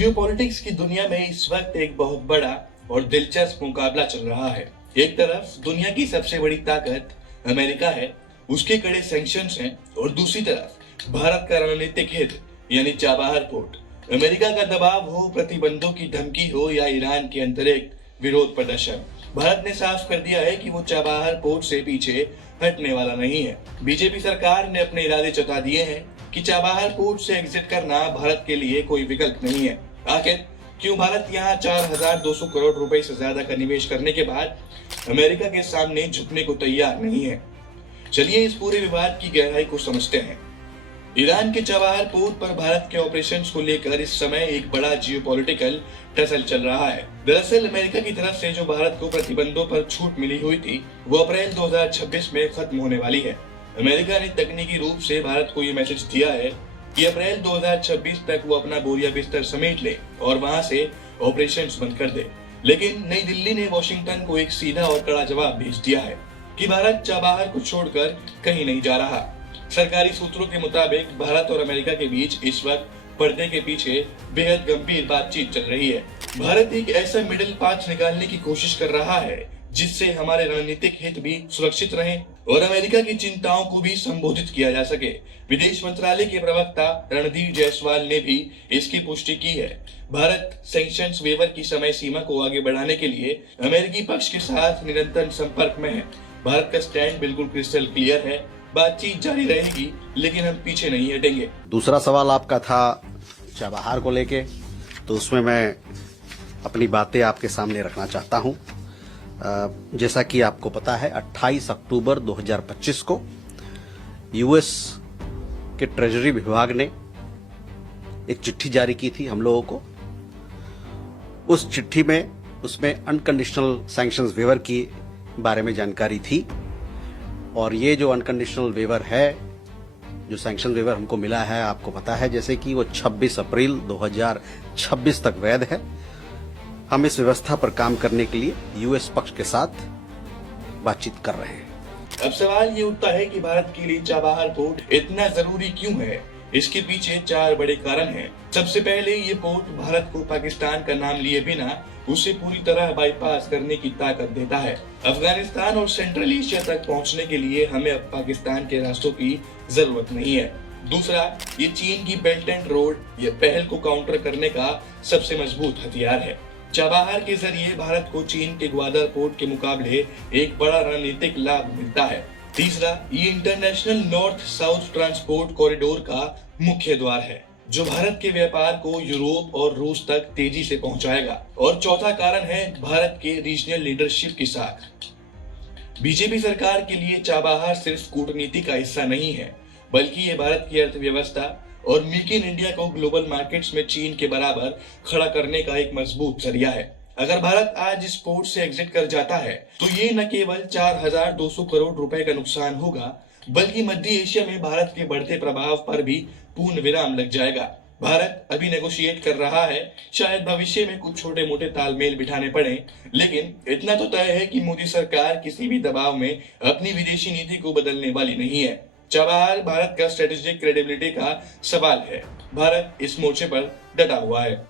Geopolitics की दुनिया में इस वक्त एक बहुत बड़ा और दिलचस्प मुकाबला चल रहा है। एक तरफ दुनिया की सबसे बड़ी ताकत अमेरिका है, उसके कड़े सैंक्शंस हैं, और दूसरी तरफ भारत का रणनीतिक हित यानी चाबहार पोर्ट। अमेरिका का दबाव हो, प्रतिबंधों की धमकी हो या ईरान के आंतरिक विरोध प्रदर्शन, भारत ने साफ कर दिया है कि वो चाबहार पोर्ट से पीछे हटने वाला नहीं है। बीजेपी सरकार ने अपने इरादे जता दिए हैं कि चाबहार पोर्ट से एग्जिट करना भारत के लिए कोई विकल्प नहीं है। आखिर क्यों भारत यहाँ 4,200 करोड़ रुपए से ज्यादा का निवेश करने के बाद अमेरिका के सामने झुकने को तैयार नहीं है? चलिए इस पूरे विवाद की गहराई को समझते हैं। ईरान के चाबहार पोर्ट पर भारत के ऑपरेशंस को लेकर इस समय एक बड़ा जियोपॉलिटिकल टसल चल रहा है। दरअसल अमेरिका की तरफ से जो भारत को प्रतिबंधों पर छूट मिली हुई थी, वो अप्रैल 2026 में खत्म होने वाली है। अमेरिका ने तकनीकी रूप से भारत को ये मैसेज दिया है कि अप्रैल 2026 तक वो अपना बोरिया बिस्तर समेट ले और वहां से ऑपरेशंस बंद कर दे। लेकिन नई दिल्ली ने वॉशिंगटन को एक सीधा और कड़ा जवाब भेज दिया है कि भारत चाबहार को छोड़कर कहीं नहीं जा रहा। सरकारी सूत्रों के मुताबिक भारत और अमेरिका के बीच इस वक्त पर्दे के पीछे बेहद गंभीर बातचीत चल रही है। भारत एक ऐसा मिडिल पाथ निकालने की कोशिश कर रहा है जिससे हमारे रणनीतिक हित भी सुरक्षित रहें और अमेरिका की चिंताओं को भी संबोधित किया जा सके। विदेश मंत्रालय के प्रवक्ता रणधीर जायसवाल ने भी इसकी पुष्टि की है। भारत सैंक्शंस वेवर की समय सीमा को आगे बढ़ाने के लिए अमेरिकी पक्ष के साथ निरंतर संपर्क में है। भारत का स्टैंड बिल्कुल क्रिस्टल क्लियर है, बातचीत जारी रहेगी, लेकिन हम पीछे नहीं हटेंगे। दूसरा सवाल आपका था चाबहार को लेके, तो उसमें मैं अपनी बातें आपके सामने रखना चाहता हूं। जैसा कि आपको पता है, 28 अक्टूबर 2025 को यूएस के ट्रेजरी विभाग ने एक चिट्ठी जारी की थी हम लोगों को। उस चिट्ठी में उसमें अनकंडीशनल सैंक्शंस वेवर की बारे में जानकारी थी, और ये जो अनकंडीशनल वेवर है, जो सैंक्शन वेवर हमको मिला है, आपको पता है जैसे कि वो 26 अप्रैल 2026 तक वैध है। हम इस व्यवस्था पर काम करने के लिए यूएस पक्ष के साथ बातचीत कर रहे हैं। अब सवाल ये उठता है कि भारत के लिए चाबहार पोर्ट इतना जरूरी क्यों है? इसके पीछे 4 बड़े कारण हैं। सबसे पहले ये पोर्ट भारत को पाकिस्तान का नाम लिए बिना उसे पूरी तरह बाईपास करने की ताकत देता है। अफगानिस्तान और सेंट्रल एशिया तक पहुंचने के लिए हमें अब पाकिस्तान के रास्तों की जरूरत नहीं है। दूसरा, ये चीन की बेल्ट एंड रोड या पहल को काउंटर करने का सबसे मजबूत हथियार है। चाबहार के जरिए भारत को चीन के ग्वादर पोर्ट के मुकाबले एक बड़ा रणनीतिक लाभ मिलता है। तीसरा, ये international north south transport corridor का मुख्य द्वार है जो भारत के व्यापार को यूरोप और रूस तक तेजी से पहुंचाएगा। और चौथा कारण है भारत के रीजनल लीडरशिप की साख। बीजेपी सरकार के लिए चाबहार सिर्फ कूटनीति का हिस्सा नहीं है, बल्कि ये भारत की अर्थव्यवस्था और मेक इन इंडिया को ग्लोबल मार्केट्स में चीन के बराबर खड़ा करने का एक मजबूत जरिया है। अगर भारत आज इस पोर्ट से एग्जिट कर जाता है तो ये न केवल 4,200 करोड़ रुपए का नुकसान होगा, बल्कि मध्य एशिया में भारत के बढ़ते प्रभाव पर भी पूर्ण विराम लग जाएगा। भारत अभी नेगोशिएट कर रहा है, शायद भविष्य में कुछ छोटे मोटे तालमेल बिठाने पड़े, लेकिन इतना तो तय है कि मोदी सरकार किसी भी दबाव में अपनी विदेशी नीति को बदलने वाली नहीं है। चाबहार भारत का स्ट्रेटेजिक क्रेडिबिलिटी का सवाल है। भारत इस मोर्चे पर डटा हुआ है।